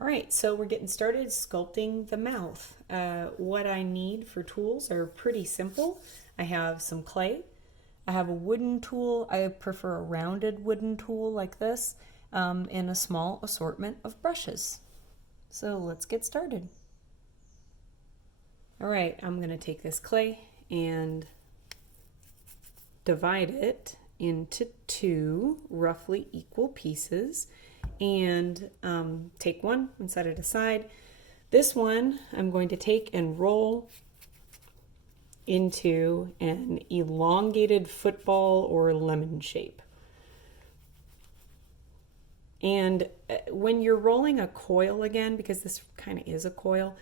All right, so we're getting started sculpting the mouth. What I need for tools are pretty simple. I have some clay. I have a wooden tool. I prefer a rounded wooden tool like this, and a small assortment of brushes. So let's get started. All right, I'm going to take this clay and divide it into two roughly equal pieces and take one and set it aside. This one I'm going to take and roll into an elongated football or lemon shape. And when you're rolling a coil again, because this kind of is a coil,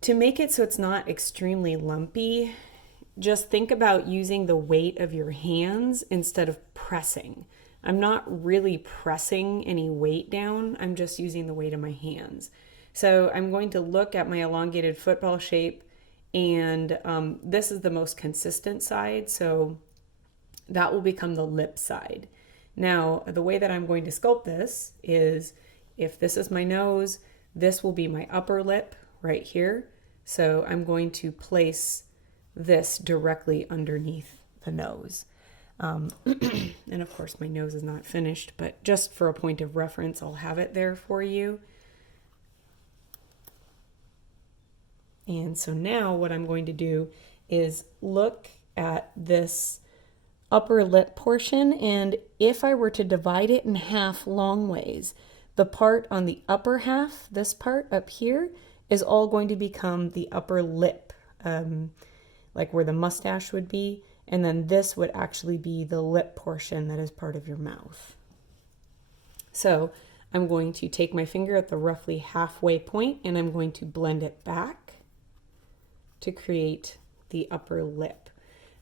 to make it so it's not extremely lumpy, just think about using the weight of your hands instead of pressing. I'm not really pressing any weight down. I'm just using the weight of my hands. So I'm going to look at my elongated football shape, and this is the most consistent side, so that will become the lip side. Now, the way that I'm going to sculpt this is, if this is my nose, this will be my upper lip right here. So I'm going to place this directly underneath the nose. And of course my nose is not finished, but just for a point of reference, I'll have it there for you. And so now what I'm going to do is look at this upper lip portion, and if I were to divide it in half long ways, the part on the upper half, this part up here, is all going to become the upper lip, like where the mustache would be, and then this would actually be the lip portion that is part of your mouth. So I'm going to take my finger at the roughly halfway point and I'm going to blend it back to create the upper lip.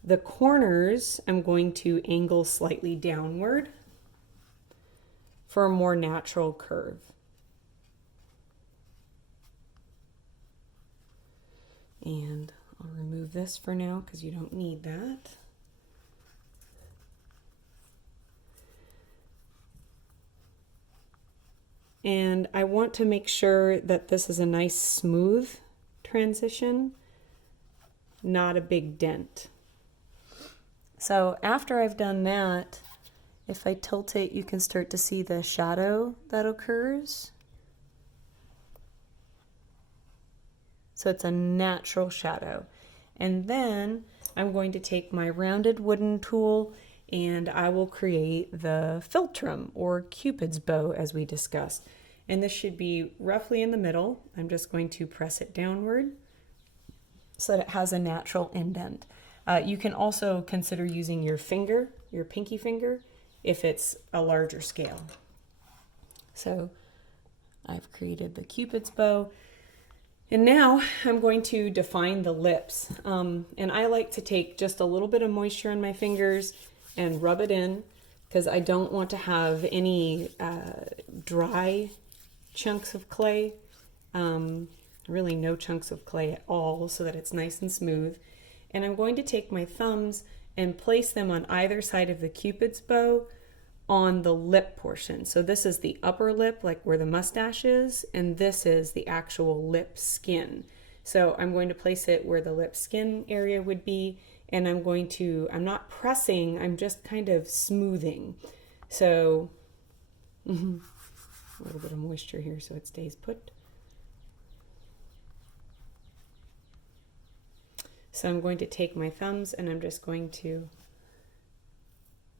The corners I'm going to angle slightly downward for a more natural curve. And I'll remove this for now because you don't need that. And I want to make sure that this is a nice smooth transition, not a big dent. So after I've done that, if I tilt it, you can start to see the shadow that occurs. So it's a natural shadow. And then I'm going to take my rounded wooden tool and I will create the philtrum, or Cupid's bow, as we discussed. And this should be roughly in the middle. I'm just going to press it downward so that it has a natural indent. You can also consider using your finger, your pinky finger, if it's a larger scale. So I've created the Cupid's bow. And now I'm going to define the lips. And I like to take just a little bit of moisture on my fingers and rub it in, because I don't want to have any dry chunks of clay, really no chunks of clay at all, so that it's nice and smooth. And I'm going to take my thumbs and place them on either side of the Cupid's bow on the lip portion. So this is the upper lip, like where the mustache is, and this is the actual lip skin. So I'm going to place it where the lip skin area would be, and I'm not pressing, I'm just kind of smoothing. So a little bit of moisture here so it stays put. So I'm going to take my thumbs and I'm just going to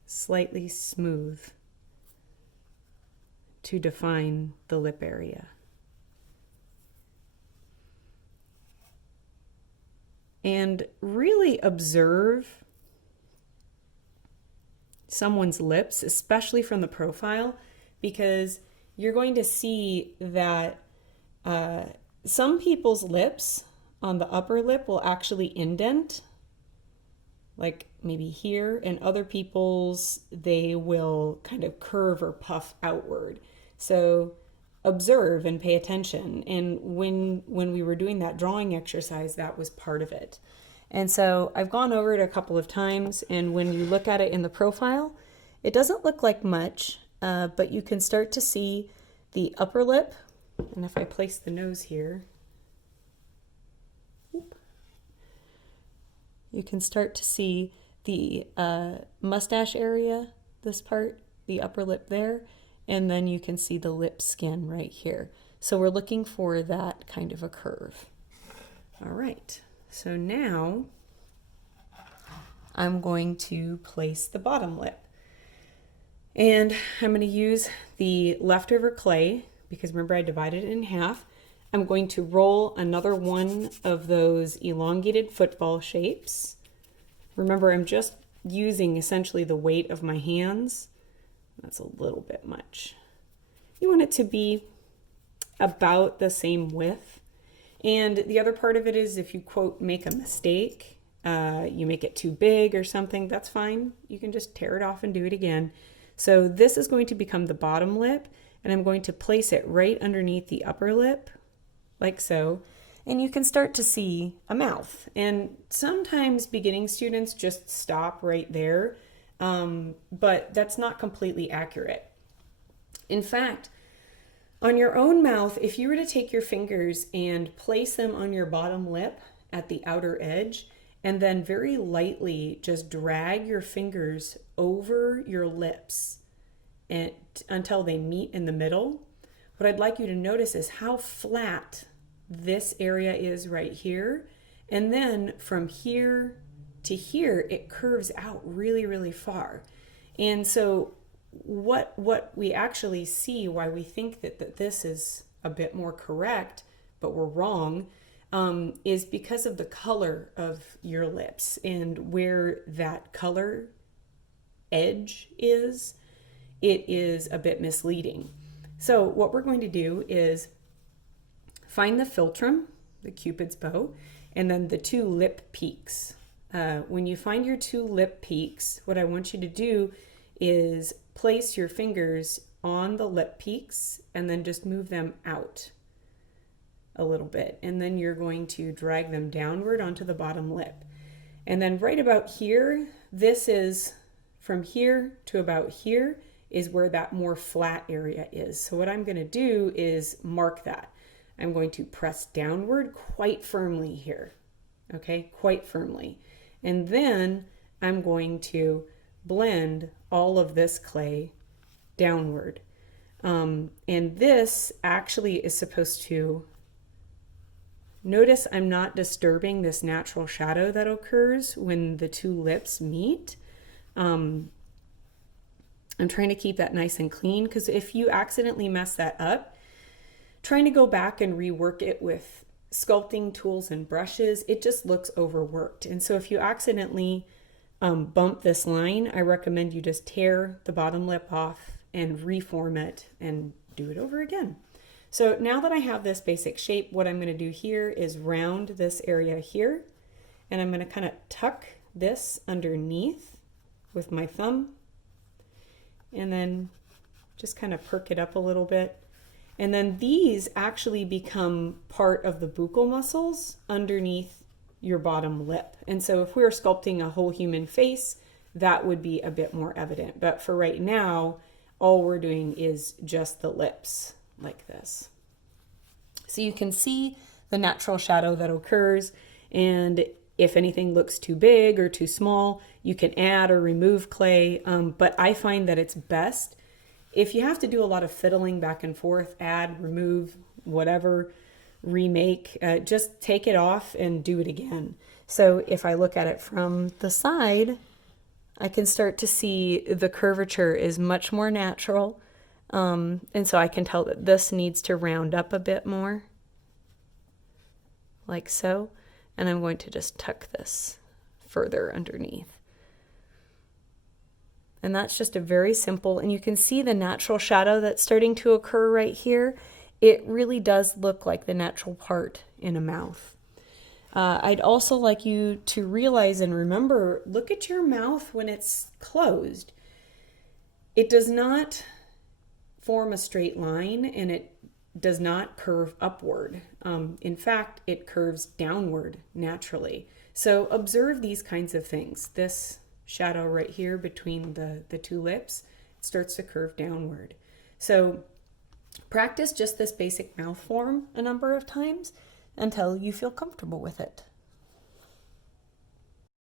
slightly smooth to define the lip area. And really observe someone's lips, especially from the profile, because you're going to see that some people's lips on the upper lip will actually indent, like maybe here, and other people's, they will kind of curve or puff outward. So observe and pay attention. And when we were doing that drawing exercise, that was part of it. And so I've gone over it a couple of times, and when you look at it in the profile, it doesn't look like much, but you can start to see the upper lip, and if I place the nose here, you can start to see the mustache area, this part, the upper lip there, and then you can see the lip skin right here. So we're looking for that kind of a curve. All right, so now I'm going to place the bottom lip. And I'm going to use the leftover clay, because remember I divided it in half. I'm going to roll another one of those elongated football shapes. Remember, I'm just using essentially the weight of my hands. That's a little bit much. You want it to be about the same width. And the other part of it is if you, quote, make a mistake, you make it too big or something, that's fine. You can just tear it off and do it again. So this is going to become the bottom lip, and I'm going to place it right underneath the upper lip, like so. And you can start to see a mouth. And sometimes beginning students just stop right there, but that's not completely accurate. In fact, on your own mouth, if you were to take your fingers and place them on your bottom lip at the outer edge, and then very lightly just drag your fingers over your lips until they meet in the middle, what I'd like you to notice is how flat this area is right here. And then from here to here, it curves out really, really far. And so what we actually see, why we think that this is a bit more correct, but we're wrong, is because of the color of your lips and where that color edge is, it is a bit misleading. So what we're going to do is find the philtrum, the Cupid's bow, and then the two lip peaks. When you find your two lip peaks, what I want you to do is place your fingers on the lip peaks and then just move them out a little bit. And then you're going to drag them downward onto the bottom lip. And then right about here, this is from here to about here is where that more flat area is. So what I'm going to do is mark that. I'm going to press downward quite firmly here. Okay, quite firmly. And then I'm going to blend all of this clay downward. And this actually is supposed to, notice I'm not disturbing this natural shadow that occurs when the two lips meet. I'm trying to keep that nice and clean, because if you accidentally mess that up, trying to go back and rework it with sculpting tools and brushes, it just looks overworked. And so if you accidentally bump this line, I recommend you just tear the bottom lip off and reform it and do it over again. So now that I have this basic shape, what I'm going to do here is round this area here, and I'm going to kind of tuck this underneath with my thumb, and then just kind of perk it up a little bit. And then these actually become part of the buccal muscles underneath your bottom lip. And so if we were sculpting a whole human face, that would be a bit more evident. But for right now, all we're doing is just the lips like this. So you can see the natural shadow that occurs, and if anything looks too big or too small, you can add or remove clay. But I find that it's best if you have to do a lot of fiddling back and forth, add, remove, whatever, remake, just take it off and do it again. So if I look at it from the side, I can start to see the curvature is much more natural. And so I can tell that this needs to round up a bit more, like so. And I'm going to just tuck this further underneath. And that's just a very simple, and you can see the natural shadow that's starting to occur right here. It really does look like the natural part in a mouth. I'd also like you to realize and remember, look at your mouth when it's closed. It does not form a straight line, and it does not curve upward. In fact, it curves downward naturally. So observe these kinds of things. This shadow right here between the two lips, it starts to curve downward. So Practice just this basic mouth form a number of times until you feel comfortable with it.